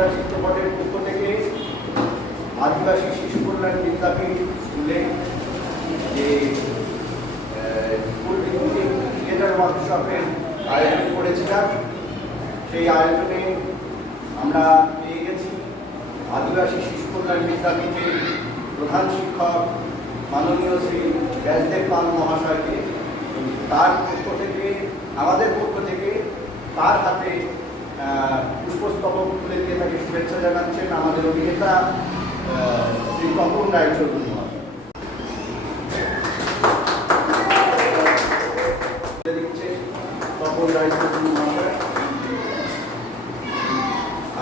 ঠাকুরা চিত্রপটের পক্ষ থেকে আদিবাসী শিশু কল্যাণ বিদ্যাপীঠ স্কুলে যে স্কুল পিকনিক থিয়েটার ওয়ার্কশপের আয়োজন করেছিলাম, সেই আয়োজনে আমরা পেয়ে গেছি আদিবাসী শিশু কল্যাণ বিদ্যাপীঠের প্রধান শিক্ষক মাননীয় শ্রী ব্যাসদেব পাল মহাশয়কে। তার পক্ষ থেকে, আমাদের পক্ষ থেকে তার হাতে পুষ্পস্তবক তুলে দিয়ে তাকে শুভেচ্ছা জানাচ্ছেন আমাদের অভিনেতা শ্রী তপন রায়চৌধুরী মহাশয়। তপন রায়চৌধুরী মহাশয়,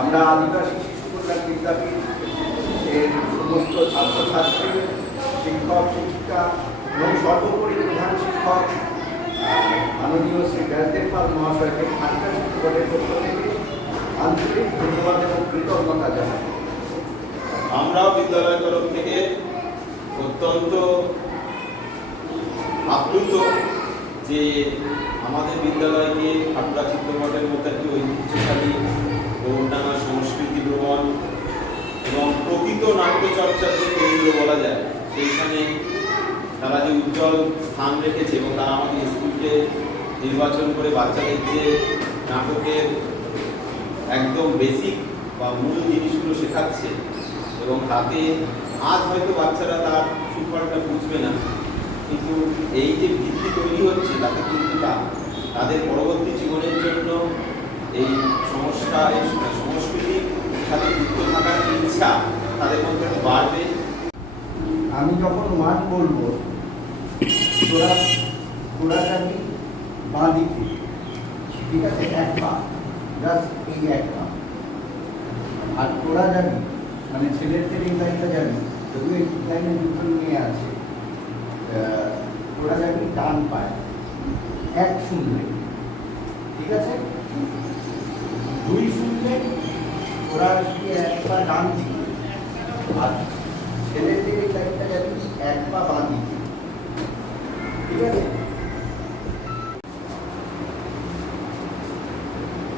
আমরা আদিবাসী শিশু কল্যাণ বিদ্যাপীঠ এর সমস্ত ছাত্রছাত্রী, শিক্ষক শিক্ষিকা এবং সর্বোপরি প্রধান শিক্ষক মাননীয় শ্রী ব্যাসদেব পাল মহাশয়কে ঠাকুরা চিত্রপটের পক্ষ থেকে আন্তরিক ধন্যবাদ এবং কৃতজ্ঞতা জানাই। আমরাও বিদ্যালয়ের তরফ থেকে অত্যন্ত আপ্লুত যে আমাদের বিদ্যালয়কে ঠাকুরা চিত্রপটের মতো একটি ঐতিহ্যশালী গৌরডাঙ্গা সংস্কৃতি ভ্রমণ এবং প্রকৃত নাট্যচর্চার যে কেন্দ্র বলা যায়, সেইখানে তারা যে উজ্জ্বল স্থান রেখেছে এবং তারা আমাদের স্কুলকে নির্বাচন করে বাচ্চাদের যে নাটকের একদম বেসিক বা মূল জিনিসগুলো শেখাচ্ছে এবং তাতে আজ হয়তো বাচ্চারা তার সুফলটা বুঝবে না, কিন্তু এই যে ভিত্তি তৈরি হচ্ছে তাতে কিন্তু তাদের পরবর্তী জীবনের জন্য এই সংস্কৃতির সাথে যুক্ত থাকার ইচ্ছা তাদের মধ্যে বাড়বে। আমি যখন ওয়ান বলবো, তোরা জানি বাঁ দিকে, ঠিক আছে, এক পা, জাস্ট এই এক পা। আর তোরা জানি মানে ছেলের এই লাইনটা জানি, যদিও এই লাইনে দুটো নিয়ে আছে, তোরা জানি ডান পায় এক শুনলে, ঠিক আছে, দুই শুনলে ওরা এক পা ডান দিকে, আর ছেলের এই লাইনটা জানি এক পা বাঁ দিকে, ঠিক আছে।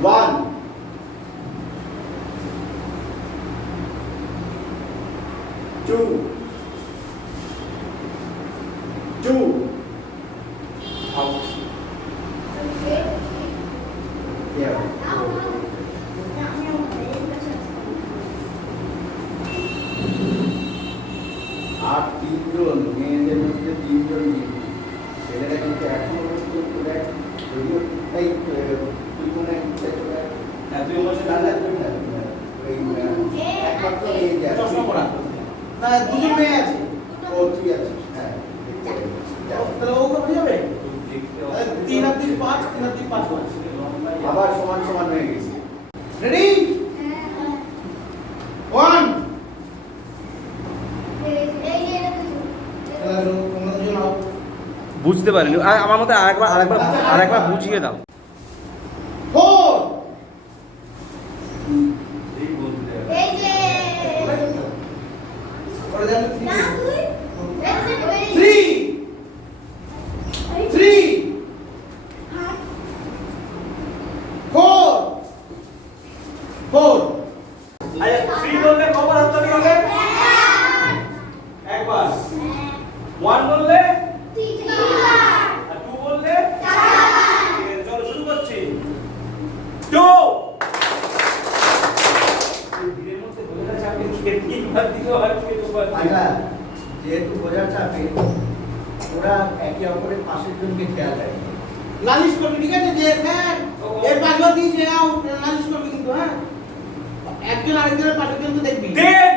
1 2 2 out. Yeah. আর তিনজন মেয়েদের মধ্যে তিনজন ছেলেরা কিন্তু এখনো পর্যন্ত দেখ, যদিও তাই তুই মনে হয় তুই বলছে দাদা একমাত্র মেয়ে চশমা পড়া না, দুজন মেয়ে আছে। ও তুই আছিস, হ্যাঁ, তাহলে ও কবে যাবে? 3 আর 3 5, 3 আর 3 5 আবার সমান সমান হয়ে গেছে। রেডি 1 বুঝতে পারিনি, আমার মতে আরেকবার বুঝিয়ে দাও। 4 একবার 1 বললে 2 বললে 4। চলো শুরু করছি। 2 যেহেতু বোঝার চাপে ওরা একে অপরের পাশের জনকে খেয়াল রাখে, নালিশ করবি, ঠিক আছে, যে স্যার এর বাজবা দিয়েছে নালিশ করবি কিন্তু, হ্যাঁ, একজন আরেকজনের পাশের জনকে দেখবি। ঠিক আছে,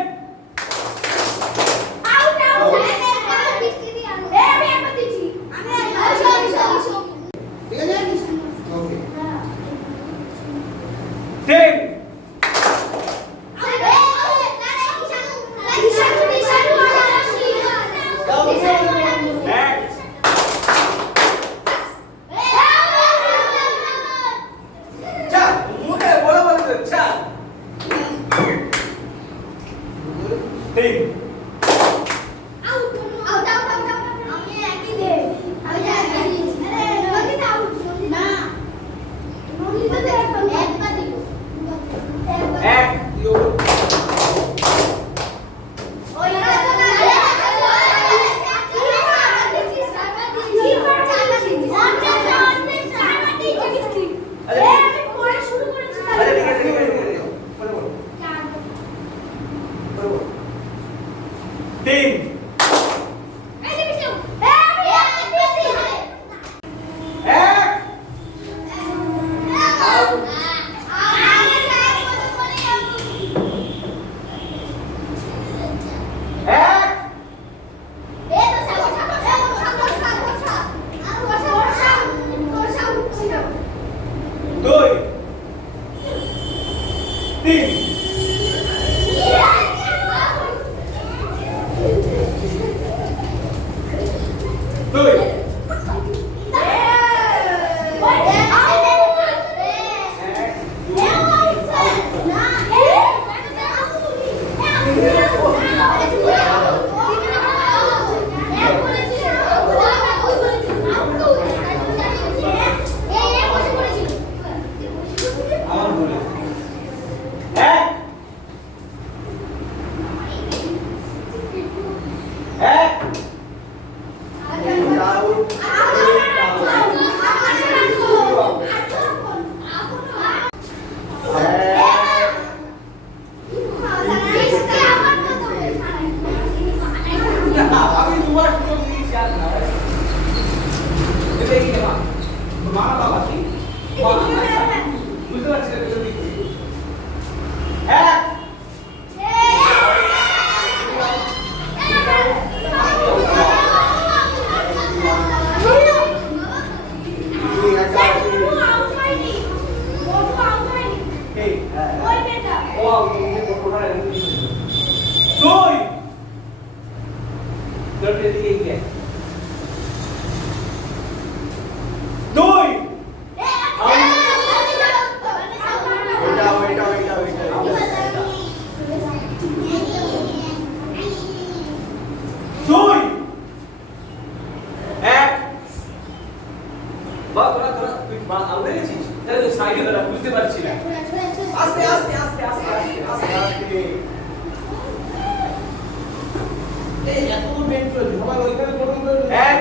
তিন দুই আমার বলে এক এক আমি দুবার সুযোগ দিয়েছি আর না এটা কি মা বাবা কি বুঝতে পারছি এক দুই দরজা দিকে এগিয়ে দুই দুই এক বা তোরা তোরা তুই আউড়ে গেছিস তাহলে সাইডে দাঁড়া বুঝতে পারছি না আস্তে আস্তে আস্তে আস্তে আস্তে আস্তে এই এত বেঞ্চ রয়েছে সবাই ওইখানে প্রথম করে এক